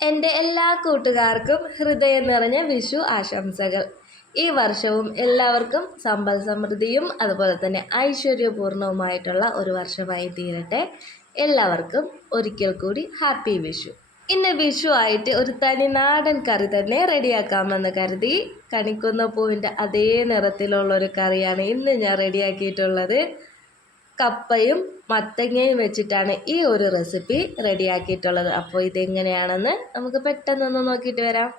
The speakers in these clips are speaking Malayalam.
എന്റെ എല്ലാ കൂട്ടുകാർക്കും ഹൃദയം നിറഞ്ഞ വിഷു ആശംസകൾ. ഈ വർഷവും എല്ലാവർക്കും സമ്പൽ സമൃദ്ധിയും അതുപോലെ തന്നെ ഐശ്വര്യപൂർണവുമായിട്ടുള്ള ഒരു വർഷമായി തീരട്ടെ. എല്ലാവർക്കും ഒരിക്കൽ കൂടി ഹാപ്പി വിഷു. ഇന്ന് വിഷു ആയിട്ട് ഒരു തനി നാടൻ കറി തന്നെ റെഡിയാക്കാമെന്ന് കരുതി കണിക്കുന്ന പൂവിന്റെ അതേ നിറത്തിലുള്ള ഒരു കറിയാണ് ഇന്ന് ഞാൻ റെഡിയാക്കിയിട്ടുള്ളത്. കപ്പയും മത്തങ്ങയും വെച്ചിട്ടാണ് ഈ ഒരു റെസിപ്പി റെഡിയാക്കിയിട്ടുള്ളത്. അപ്പോൾ ഇതെങ്ങനെയാണെന്ന് നമുക്ക് പെട്ടെന്നൊന്ന് നോക്കിയിട്ട് വരാം.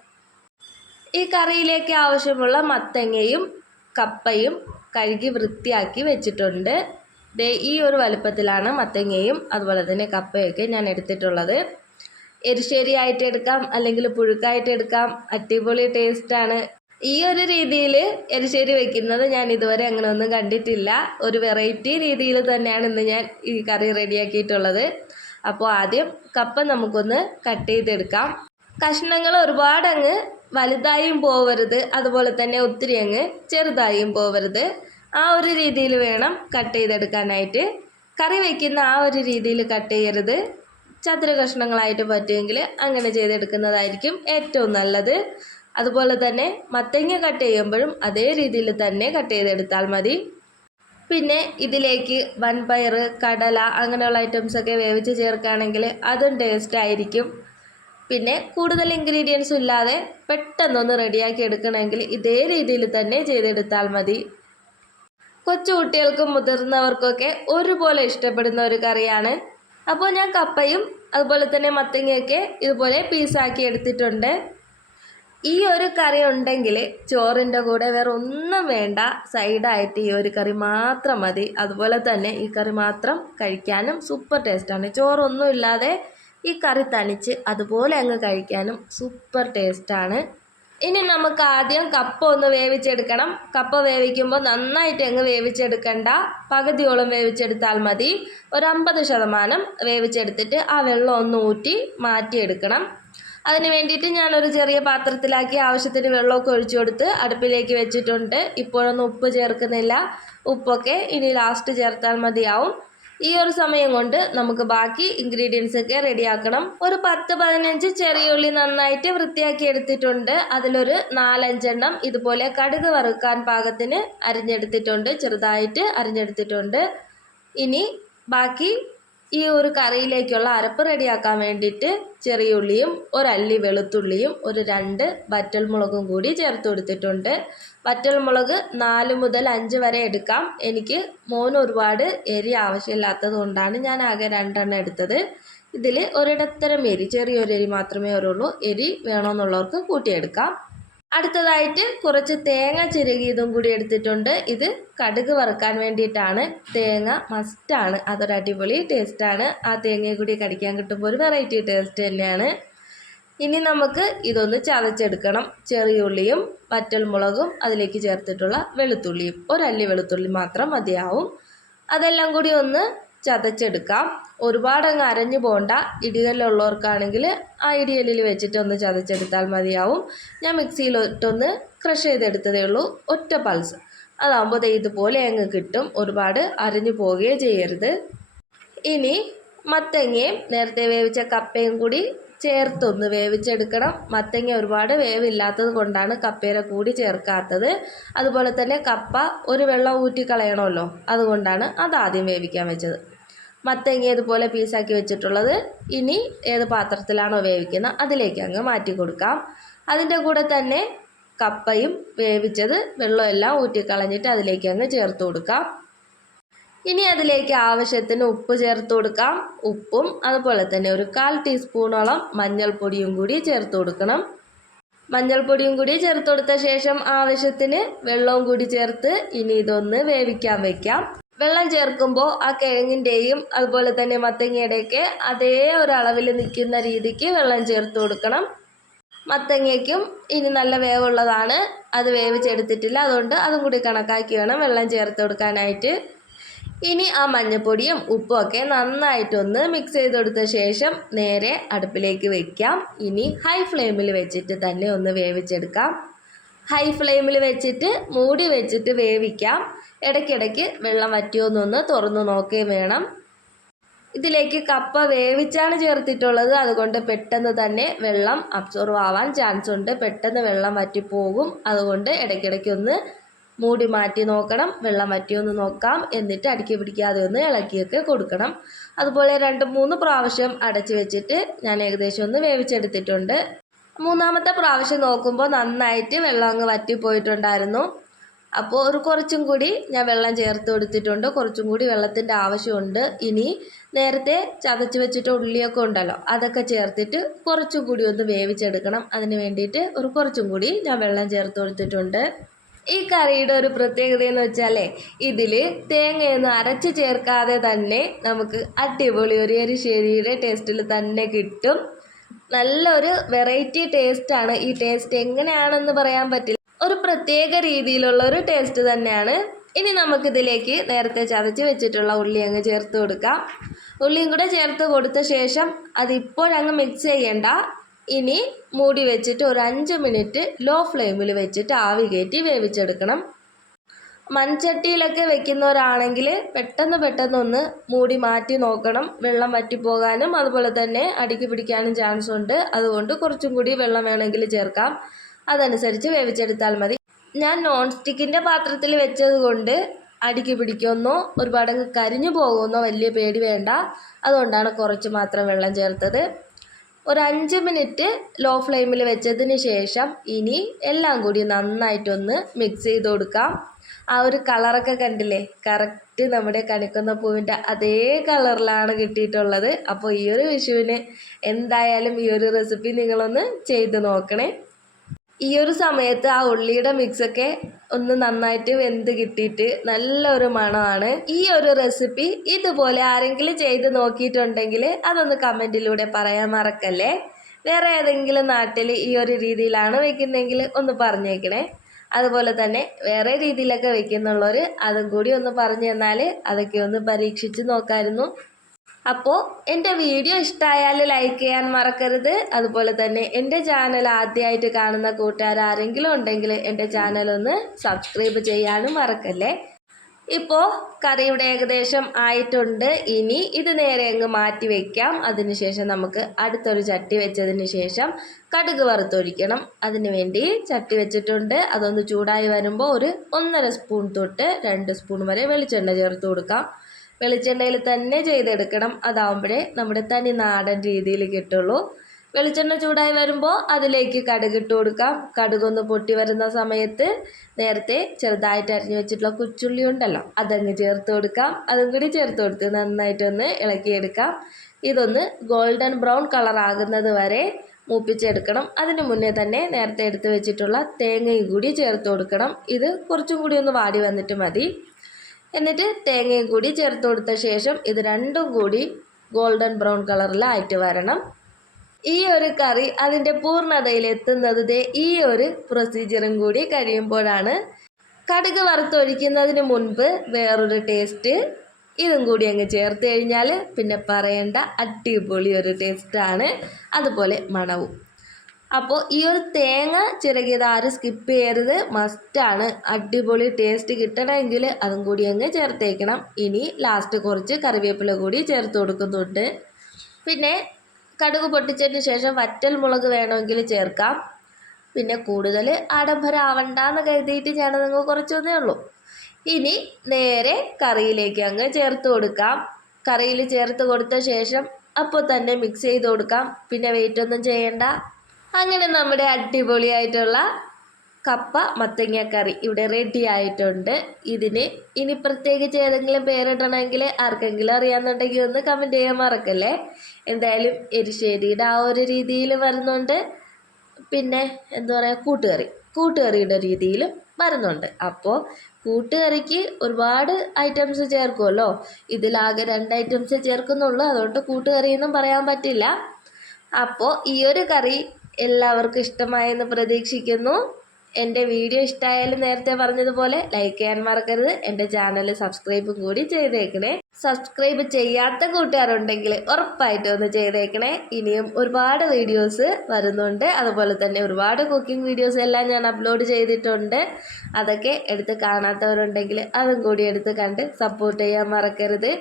ഈ കറിയിലേക്ക് ആവശ്യമുള്ള മത്തങ്ങയും കപ്പയും കഴുകി വൃത്തിയാക്കി വെച്ചിട്ടുണ്ട്. ദേ ഈ ഒരു വലുപ്പത്തിലാണ് മത്തങ്ങയും അതുപോലെ തന്നെ കപ്പയൊക്കെ ഞാൻ എടുത്തിട്ടുള്ളത്. എരിശ്ശേരി ആയിട്ട് എടുക്കാം അല്ലെങ്കിൽ പുഴുക്കായിട്ട് എടുക്കാം. അടിപൊളി ടേസ്റ്റാണ് ഈ ഒരു രീതിയിൽ എരിശ്ശേരി വെക്കുന്നത് ഞാൻ ഇതുവരെ അങ്ങനെ ഒന്നും കണ്ടിട്ടില്ല. ഒരു വെറൈറ്റി രീതിയിൽ തന്നെയാണ് ഇന്ന് ഞാൻ ഈ കറി റെഡിയാക്കിയിട്ടുള്ളത് അപ്പോൾ ആദ്യം കപ്പ നമുക്കൊന്ന് കട്ട് ചെയ്തെടുക്കാം. കഷ്ണങ്ങൾ ഒരുപാട് അങ്ങ് വലുതായും പോവരുത് അതുപോലെ തന്നെ ഒത്തിരി അങ്ങ് ചെറുതായും പോവരുത്. ആ ഒരു രീതിയിൽ വേണം കട്ട് ചെയ്തെടുക്കാനായിട്ട്. കറി വയ്ക്കുന്ന ആ ഒരു രീതിയിൽ കട്ട് ചെയ്യരുത്. ചതുര കഷ്ണങ്ങളായിട്ട് പറ്റുമെങ്കിൽ അങ്ങനെ ചെയ്തെടുക്കുന്നതായിരിക്കും ഏറ്റവും നല്ലത്. അതുപോലെ തന്നെ മത്തങ്ങ കട്ട് ചെയ്യുമ്പോഴും അതേ രീതിയിൽ തന്നെ കട്ട് ചെയ്തെടുത്താൽ മതി. പിന്നെ ഇതിലേക്ക് വൻപയർ കടല അങ്ങനെയുള്ള ഐറ്റംസൊക്കെ വേവിച്ച് ചേർക്കുകയാണെങ്കിൽ അതും ടേസ്റ്റ് ആയിരിക്കും. പിന്നെ കൂടുതൽ ഇൻഗ്രീഡിയൻസ് ഇല്ലാതെ പെട്ടെന്നൊന്ന് റെഡിയാക്കി എടുക്കണമെങ്കിൽ ഇതേ രീതിയിൽ തന്നെ ചെയ്തെടുത്താൽ മതി. കൊച്ചു കുട്ടികൾക്കും മുതിർന്നവർക്കൊക്കെ ഒരുപോലെ ഇഷ്ടപ്പെടുന്ന ഒരു കറിയാണ്. അപ്പോൾ ഞാൻ കപ്പയും അതുപോലെ തന്നെ മത്തങ്ങയൊക്കെ ഇതുപോലെ പീസാക്കി എടുത്തിട്ടുണ്ട്. ഈ ഒരു കറി ഉണ്ടെങ്കിൽ ചോറിന്റെ കൂടെ വേറെ ഒന്നും വേണ്ട സൈഡായിട്ട് ഈ ഒരു കറി മാത്രം മതി. അതുപോലെ തന്നെ ഈ കറി മാത്രം കഴിക്കാനും സൂപ്പർ ടേസ്റ്റാണ് ചോറൊന്നും ഇല്ലാതെ ഈ കറി തനിച്ച് അതുപോലെ അങ്ങ് കഴിക്കാനും സൂപ്പർ ടേസ്റ്റാണ് ഇനി നമുക്ക് ആദ്യം കപ്പ ഒന്ന് വേവിച്ചെടുക്കണം. കപ്പ വേവിക്കുമ്പോൾ നന്നായിട്ട് അങ്ങ് വേവിച്ചെടുക്കണ്ട. പകുതിയോളം വേവിച്ചെടുത്താൽ മതി. ഒരു അമ്പത് ശതമാനം വേവിച്ചെടുത്തിട്ട് ആ വെള്ളം ഒന്ന് ഊറ്റി മാറ്റിയെടുക്കണം. അതിന് വേണ്ടിയിട്ട് ഒരു ചെറിയ പാത്രത്തിലാക്കി ആവശ്യത്തിന് വെള്ളമൊക്കെ ഒഴിച്ചു കൊടുത്ത് അടുപ്പിലേക്ക് വെച്ചിട്ടുണ്ട്. ഇപ്പോഴൊന്നും ഉപ്പ് ചേർക്കുന്നില്ല. ഉപ്പൊക്കെ ഇനി ലാസ്റ്റ് ചേർത്താൽ മതിയാവും. ഈ ഒരു സമയം കൊണ്ട് നമുക്ക് ബാക്കി ഇൻഗ്രീഡിയൻസ് ഒക്കെ റെഡിയാക്കണം. ഒരു പത്ത് പതിനഞ്ച് ചെറിയ ഉള്ളി നന്നായിട്ട് വൃത്തിയാക്കി എടുത്തിട്ടുണ്ട്. അതിലൊരു നാലഞ്ചെണ്ണം ഇതുപോലെ കടുക് വറുക്കാൻ പാകത്തിന് അരിഞ്ഞെടുത്തിട്ടുണ്ട്. ചെറുതായിട്ട് അരിഞ്ഞെടുത്തിട്ടുണ്ട്. ഇനി ബാക്കി ഈ ഒരു കറിയിലേക്കുള്ള അരപ്പ് റെഡിയാക്കാൻ വേണ്ടിയിട്ട് ചെറിയ ഉള്ളിയും ഒരല്ലി വെളുത്തുള്ളിയും ഒരു രണ്ട് വറ്റൽമുളകും കൂടി ചേർത്ത് കൊടുത്തിട്ടുണ്ട്. വറ്റൽമുളക് നാല് മുതൽ അഞ്ച് വരെ എടുക്കാം. എനിക്ക് മോന് ഒരുപാട് എരി ആവശ്യമില്ലാത്തത് കൊണ്ടാണ് ഞാൻ ആകെ രണ്ടെണ്ണം എടുത്തത്. ഇതിൽ ഒരിടത്തരം എരി ചെറിയൊരു എരി മാത്രമേ വരുള്ളൂ എരി വേണമെന്നുള്ളവർക്ക് കൂട്ടിയെടുക്കാം. അടുത്തതായിട്ട് കുറച്ച് തേങ്ങ ചിരകിയതും കൂടി എടുത്തിട്ടുണ്ട്. ഇത് കടുക് വറുക്കാൻ വേണ്ടിയിട്ടാണ്. തേങ്ങ മസ്റ്റാണ് അതൊരു അടിപൊളി ടേസ്റ്റാണ് ആ തേങ്ങയെ കൂടി കടിക്കാൻ കിട്ടുമ്പോൾ ഒരു വെറൈറ്റി ടേസ്റ്റ് തന്നെയാണ്. ഇനി നമുക്ക് ഇതൊന്ന് ചതച്ചെടുക്കണം. ചെറിയ ഉള്ളിയും വറ്റൽമുളകും അതിലേക്ക് ചേർത്തിട്ടുള്ള വെളുത്തുള്ളിയും. ഒരല്ലി വെളുത്തുള്ളി മാത്രം മതിയാവും. അതെല്ലാം കൂടി ഒന്ന് ചതച്ചെടുക്കാം. ഒരുപാടങ്ങ് അരഞ്ഞു പോകണ്ട ഇടികല്ലുള്ളവർക്കാണെങ്കിൽ ആ ഇടികല്ലിൽ വെച്ചിട്ടൊന്ന് ചതച്ചെടുത്താൽ മതിയാവും. ഞാൻ മിക്സിയിലിട്ടൊന്ന് ക്രഷ് ചെയ്തെടുത്തതേ ഉള്ളൂ. ഒറ്റ പൾസ്. അതാകുമ്പോൾ ഇതുപോലെ അങ്ങ് കിട്ടും. ഒരുപാട് അരഞ്ഞു പോവുകയേ ചെയ്യരുത്. ഇനി മത്തങ്ങയും നേരത്തെ വേവിച്ച കപ്പയും കൂടി ചേർത്തൊന്ന് വേവിച്ചെടുക്കണം. മത്തങ്ങ ഒരുപാട് വേവില്ലാത്തത് കൊണ്ടാണ് കപ്പയുടെ കൂടി ചേർക്കാത്തത്. അതുപോലെ തന്നെ കപ്പ ഒരു വെള്ളം ഊറ്റി കളയണമല്ലോ അതുകൊണ്ടാണ് അതാദ്യം വേവിക്കാൻ വെച്ചത്. മത്തങ്ങ ഇതുപോലെ പീസാക്കി വെച്ചിട്ടുള്ളത് ഇനി ഏത് പാത്രത്തിലാണോ വേവിക്കുന്നത് അതിലേക്ക് അങ്ങ് മാറ്റി കൊടുക്കാം. അതിന്റെ കൂടെ തന്നെ കപ്പയും വേവിച്ചത് വെള്ളമെല്ലാം ഊറ്റിക്കളഞ്ഞിട്ട് അതിലേക്ക് അങ്ങ് ചേർത്ത് കൊടുക്കാം. ഇനി അതിലേക്ക് ആവശ്യത്തിന് ഉപ്പ് ചേർത്ത് കൊടുക്കാം. ഉപ്പും അതുപോലെ തന്നെ ഒരു കാൽ ടീസ്പൂണോളം മഞ്ഞൾപ്പൊടിയും കൂടി ചേർത്ത് കൊടുക്കണം. മഞ്ഞൾപ്പൊടിയും കൂടി ചേർത്ത് കൊടുത്ത ശേഷം ആവശ്യത്തിന് വെള്ളവും കൂടി ചേർത്ത് ഇനി ഇതൊന്ന് വേവിക്കാൻ വെക്കാം. വെള്ളം ചേർക്കുമ്പോൾ ആ കിഴങ്ങിന്റെയും അതുപോലെ തന്നെ മത്തങ്ങയുടെയൊക്കെ അതേ ഒരളവിൽ നിൽക്കുന്ന രീതിക്ക് വെള്ളം ചേർത്ത് കൊടുക്കണം. മത്തങ്ങയ്ക്കും ഇനി നല്ല വേവുള്ളതാണ്. അത് വേവിച്ചെടുത്തിട്ടില്ല. അതുകൊണ്ട് അതും കൂടി കണക്കാക്കി വേണം വെള്ളം ചേർത്ത് കൊടുക്കാനായിട്ട്. ഇനി ആ മഞ്ഞൾപ്പൊടിയും ഉപ്പും ഒക്കെ നന്നായിട്ടൊന്ന് മിക്സ് ചെയ്ത് കൊടുത്ത ശേഷം നേരെ അടുപ്പിലേക്ക് വെക്കാം. ഇനി ഹൈ ഫ്ലെയിമിൽ വെച്ചിട്ട് തന്നെ ഒന്ന് വേവിച്ചെടുക്കാം. ഹൈ ഫ്ലെയിമിൽ വെച്ചിട്ട് മൂടി വെച്ചിട്ട് വേവിക്കാം. ഇടയ്ക്കിടയ്ക്ക് വെള്ളം വറ്റിയോന്നൊന്ന് തുറന്നു നോക്കുകയും വേണം. ഇതിലേക്ക് കപ്പ വേവിച്ചാണ് ചേർത്തിട്ടുള്ളത്. അതുകൊണ്ട് പെട്ടെന്ന് തന്നെ വെള്ളം അബ്സോർവ് ആവാൻ ചാൻസ് ഉണ്ട്. പെട്ടെന്ന് വെള്ളം വറ്റിപ്പോകും. അതുകൊണ്ട് ഇടയ്ക്കിടയ്ക്ക് ഒന്ന് മൂടി മാറ്റി നോക്കണം വെള്ളം വറ്റിയൊന്ന് നോക്കാം എന്നിട്ട് അടുക്കി പിടിക്കാതെ ഒന്ന് ഇളക്കിയൊക്കെ കൊടുക്കണം. അതുപോലെ രണ്ട് മൂന്ന് പ്രാവശ്യം അടച്ചു വെച്ചിട്ട് ഞാൻ ഏകദേശം ഒന്ന് വേവിച്ചെടുത്തിട്ടുണ്ട്. മൂന്നാമത്തെ പ്രാവശ്യം നോക്കുമ്പോൾ നന്നായിട്ട് വെള്ളം അങ്ങ് വറ്റിപ്പോയിട്ടുണ്ടായിരുന്നു അപ്പോൾ ഒരു കുറച്ചും കൂടി ഞാൻ വെള്ളം ചേർത്ത് കൊടുത്തിട്ടുണ്ട്. കുറച്ചും കൂടി വെള്ളത്തിന്റെ ആവശ്യമുണ്ട്. ഇനി നേരത്തെ ചതച്ച് വെച്ചിട്ട് ഉള്ളിയൊക്കെ ഉണ്ടല്ലോ അതൊക്കെ ചേർത്തിട്ട് കുറച്ചും കൂടി ഒന്ന് വേവിച്ചെടുക്കണം. അതിന് വേണ്ടിയിട്ട് ഒരു കുറച്ചും കൂടി ഞാൻ വെള്ളം ചേർത്ത് കൊടുത്തിട്ടുണ്ട്. ഈ കറിയുടെ ഒരു പ്രത്യേകത എന്ന് വെച്ചാൽ ഇതിൽ തേങ്ങയൊന്നും അരച്ച് ചേർക്കാതെ തന്നെ നമുക്ക് അടിപൊളി ഒരു എരിശ്ശേരിയുടെ ടേസ്റ്റിൽ തന്നെ കിട്ടും. നല്ലൊരു വെറൈറ്റി ടേസ്റ്റാണ് ഈ ടേസ്റ്റ് എങ്ങനെയാണെന്ന് പറയാൻ പറ്റില്ല. ഒരു പ്രത്യേക രീതിയിലുള്ള ഒരു ടേസ്റ്റ് തന്നെയാണ്. ഇനി നമുക്കിതിലേക്ക് നേരത്തെ ചതച്ച് വെച്ചിട്ടുള്ള ഉള്ളി അങ്ങ് ചേർത്ത് കൊടുക്കാം. ഉള്ളിയും കൂടെ ചേർത്ത് കൊടുത്ത ശേഷം അതിപ്പോഴങ്ങ് മിക്സ് ചെയ്യണ്ട. ഇനി മൂടി വെച്ചിട്ട് ഒരു അഞ്ച് മിനിറ്റ് ലോ ഫ്ലെയിമിൽ വെച്ചിട്ട് ആവി കയറ്റി വേവിച്ചെടുക്കണം. മൺചട്ടിയിലൊക്കെ വെക്കുന്നവരാണെങ്കിൽ പെട്ടെന്ന് പെട്ടെന്നൊന്ന് മൂടി മാറ്റി നോക്കണം. വെള്ളം വറ്റിപ്പോകാനും അതുപോലെ തന്നെ അടിക്ക് പിടിക്കാനും ചാൻസ് ഉണ്ട്. അതുകൊണ്ട് കുറച്ചും കൂടി വെള്ളം വേണമെങ്കിൽ ചേർക്കാം. അതനുസരിച്ച് വേവിച്ചെടുത്താൽ മതി. ഞാൻ നോൺ സ്റ്റിക്കിന്റെ പാത്രത്തിൽ വെച്ചത് കൊണ്ട് അടിക്ക് പിടിക്കുമെന്നോ ഒരുപാടങ്ങ് കരിഞ്ഞു പോകുമെന്നോ വലിയ പേടി വേണ്ട. അതുകൊണ്ടാണ് കുറച്ച് മാത്രം വെള്ളം ചേർത്തത്. ഒരു അഞ്ച് മിനിറ്റ് ലോ ഫ്ലെയിമിൽ വെച്ചതിന് ശേഷം ഇനി എല്ലാം കൂടി നന്നായിട്ടൊന്ന് മിക്സ് ചെയ്ത് കൊടുക്കാം. ആ ഒരു കളറൊക്കെ കണ്ടില്ലേ? കറക്റ്റ് നമ്മുടെ കണിക്കുന്ന പൂവിന്റെ അതേ കളറിലാണ് കിട്ടിയിട്ടുള്ളത്. അപ്പോൾ ഈ ഒരു വിഷുവിന് എന്തായാലും ഈ ഒരു റെസിപ്പി നിങ്ങളൊന്ന് ചെയ്ത് നോക്കണേ. ഈ ഒരു സമയത്ത് ആ ഉള്ളിയുടെ മിക്സൊക്കെ ഒന്ന് നന്നായിട്ട് വെന്ത് കിട്ടിയിട്ട് നല്ലൊരു മണമാണ്. ഈ ഒരു റെസിപ്പി ഇതുപോലെ ആരെങ്കിലും ചെയ്ത് നോക്കിയിട്ടുണ്ടെങ്കിൽ അതൊന്ന് കമന്റിലൂടെ പറയാൻ മറക്കല്ലേ? വേറെ ഏതെങ്കിലും നാട്ടിൽ ഈ ഒരു രീതിയിലാണ് വെക്കുന്നതെങ്കിൽ ഒന്ന് പറഞ്ഞേക്കണേ. അതുപോലെ തന്നെ വേറെ രീതിയിലൊക്കെ വെക്കുന്നുള്ളവർ അതും കൂടി ഒന്ന് പറഞ്ഞു തന്നാൽ അതൊക്കെ ഒന്ന് പരീക്ഷിച്ച് നോക്കാമായിരുന്നു അപ്പോൾ എന്റെ വീഡിയോ ഇഷ്ടമായാൽ ലൈക്ക് ചെയ്യാൻ മറക്കരുത്. അതുപോലെ തന്നെ എന്റെ ചാനൽ ആദ്യമായിട്ട് കാണുന്ന കൂട്ടുകാർ ആരെങ്കിലും ഉണ്ടെങ്കിൽ എന്റെ ചാനൽ ഒന്ന് സബ്സ്ക്രൈബ് ചെയ്യാനും മറക്കല്ലേ? ഇപ്പോൾ കറിയുടെ ഏകദേശം ആയിട്ടുണ്ട്. ഇനി ഇത് നേരെ അങ്ങ് മാറ്റി വയ്ക്കാം അതിനുശേഷം നമുക്ക് അടുത്തൊരു ചട്ടി വെച്ചതിന് ശേഷം കടുക് വറുത്തൊഴിക്കണം. വേണ്ടി ചട്ടി വെച്ചിട്ടുണ്ട്. അതൊന്ന് ചൂടായി വരുമ്പോൾ ഒരു ഒന്നര സ്പൂൺ തൊട്ട് രണ്ട് സ്പൂൺ വരെ വെളിച്ചെണ്ണ ചേർത്ത് കൊടുക്കാം. വെളിച്ചെണ്ണയിൽ തന്നെ ചെയ്തെടുക്കണം. അതാവുമ്പോഴേ നമ്മുടെ തനി നാടൻ രീതിയിൽ കിട്ടുള്ളൂ. വെളിച്ചെണ്ണ ചൂടായി വരുമ്പോൾ അതിലേക്ക് കടുക് ഇട്ട് കൊടുക്കാം. കടുകൊന്ന് പൊട്ടി വരുന്ന സമയത്ത് നേരത്തെ ചെറുതായിട്ട് അരിഞ്ഞു വെച്ചിട്ടുള്ള കുച്ചുള്ളി ഉണ്ടല്ലോ അതങ്ങ് ചേർത്ത് കൊടുക്കാം. അതും കൂടി ചേർത്ത് കൊടുത്ത് നന്നായിട്ടൊന്ന് ഇളക്കിയെടുക്കാം. ഇതൊന്ന് ഗോൾഡൻ ബ്രൗൺ കളർ ആകുന്നത് വരെ മൂപ്പിച്ചെടുക്കണം. അതിന് മുന്നേ തന്നെ നേരത്തെ എടുത്ത് വെച്ചിട്ടുള്ള തേങ്ങയും കൂടി ചേർത്ത് കൊടുക്കണം. ഇത് കുറച്ചും കൂടി ഒന്ന് വാടി വന്നിട്ട് മതി. എന്നിട്ട് തേങ്ങയും കൂടി ചേർത്ത് കൊടുത്ത ശേഷം ഇത് രണ്ടും കൂടി ഗോൾഡൻ ബ്രൗൺ കളറിലായിട്ട് വരണം. ഈ ഒരു കറി അതിന്റെ പൂർണതയിൽ എത്തുന്നത് ദേ ഈ ഒരു പ്രൊസീജിയറും കൂടി കഴിയുമ്പോഴാണ്. കടുക് വറുത്തൊഴിക്കുന്നതിന് മുൻപ് വേറൊരു ടേസ്റ്റ് ഇതും കൂടി അങ്ങ് ചേർത്ത് കഴിഞ്ഞാൽ പിന്നെ പറയേണ്ട അടിപൊളി ഒരു ടേസ്റ്റാണ് അതുപോലെ മണവും. അപ്പോൾ ഈ ഒരു തേങ്ങ ചിരകിയത് ആരും സ്കിപ്പ് ചെയ്യരുത്. മസ്റ്റാണ് അടിപൊളി ടേസ്റ്റ് കിട്ടണമെങ്കിൽ അതും കൂടി അങ്ങ് ചേർത്തേക്കണം. ഇനി ലാസ്റ്റ് കുറച്ച് കറിവേപ്പില കൂടി ചേർത്ത് കൊടുക്കുന്നുണ്ട്. പിന്നെ കടുക് പൊട്ടിച്ചതിന് ശേഷം വറ്റൽ മുളക് വേണമെങ്കിൽ ചേർക്കാം. പിന്നെ കൂടുതൽ ആഡംബരമാവണ്ടെന്ന് കരുതിയിട്ട് ഞാൻ നിങ്ങൾ കുറച്ചൊന്നേ ഉള്ളൂ. ഇനി നേരെ കറിയിലേക്ക് അങ്ങ് ചേർത്ത് കൊടുക്കാം. കറിയിൽ ചേർത്ത് കൊടുത്ത ശേഷം അപ്പോൾ തന്നെ മിക്സ് ചെയ്ത് കൊടുക്കാം. പിന്നെ വെയിറ്റ് ഒന്നും ചെയ്യണ്ട. അങ്ങനെ നമ്മുടെ അടിപൊളിയായിട്ടുള്ള കപ്പ മത്തങ്ങ കറി ഇവിടെ റെഡി ആയിട്ടുണ്ട്. ഇതിന് ഇനി പ്രത്യേകിച്ച് ഏതെങ്കിലും പേരിടണമെങ്കിൽ ആർക്കെങ്കിലും അറിയാമെന്നുണ്ടെങ്കിൽ ഒന്ന് കമന്റ് ചെയ്യാൻ മറക്കല്ലേ? എന്തായാലും എരിശ്ശേരിയുടെ ആ ഒരു രീതിയിൽ വരുന്നുണ്ട്. പിന്നെ എന്താ പറയുക കൂട്ടുകറി. കൂട്ടുകറിയുടെ രീതിയിലും വരുന്നുണ്ട്. അപ്പോൾ കൂട്ടുകറിക്ക് ഒരുപാട് ഐറ്റംസ് ചേർക്കുമല്ലോ? ഇതിലാകെ രണ്ട് ഐറ്റംസ് ചേർക്കുന്നുള്ളൂ. അതുകൊണ്ട് കൂട്ടുകറി എന്നും പറയാൻ പറ്റില്ല. അപ്പോൾ ഈ ഒരു കറി എല്ലാവർക്കും ഇഷ്ടമായെന്ന് പ്രതീക്ഷിക്കുന്നു. എന്റെ വീഡിയോ ഇഷ്ടമായാലും നേരത്തെ പറഞ്ഞതുപോലെ ലൈക്ക് ചെയ്യാൻ മറക്കരുത്. എന്റെ ചാനൽ സബ്സ്ക്രൈബും കൂടി ചെയ്തേക്കണേ. സബ്സ്ക്രൈബ് ചെയ്യാത്ത കൂട്ടുകാരുണ്ടെങ്കിൽ ഉറപ്പായിട്ടും ഒന്ന് ചെയ്തേക്കണേ. ഇനിയും ഒരുപാട് വീഡിയോസ് വരുന്നുണ്ട്. അതുപോലെ തന്നെ ഒരുപാട് കുക്കിംഗ് വീഡിയോസ് എല്ലാം ഞാൻ അപ്ലോഡ് ചെയ്തിട്ടുണ്ട്. അതൊക്കെ എടുത്ത് കാണാത്തവരുണ്ടെങ്കിൽ അതും കൂടി എടുത്ത് കണ്ട് സപ്പോർട്ട് ചെയ്യാൻ മറക്കരുത്.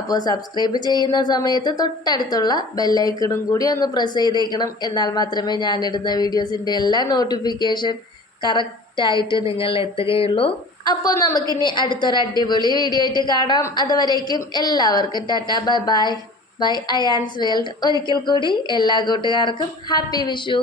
അപ്പോൾ സബ്സ്ക്രൈബ് ചെയ്യുന്ന സമയത്ത് തൊട്ടടുത്തുള്ള ബെല്ലൈക്കണും കൂടി ഒന്ന് പ്രസ് ചെയ്തേക്കണം. എന്നാൽ മാത്രമേ ഞാനിടുന്ന വീഡിയോസിന്റെ എല്ലാ നോട്ടിഫിക്കേഷൻ കറക്റ്റായിട്ട് നിങ്ങൾ എത്തുകയുള്ളൂ. അപ്പോൾ നമുക്കിനി അടുത്തൊരു അടിപൊളി വീഡിയോ ആയിട്ട് കാണാം. അതുവരേക്കും എല്ലാവർക്കും tata bye bye. Bye Ayaan's world. ഒരിക്കൽ കൂടി എല്ലാ കൂട്ടുകാർക്കും ഹാപ്പി വിഷു.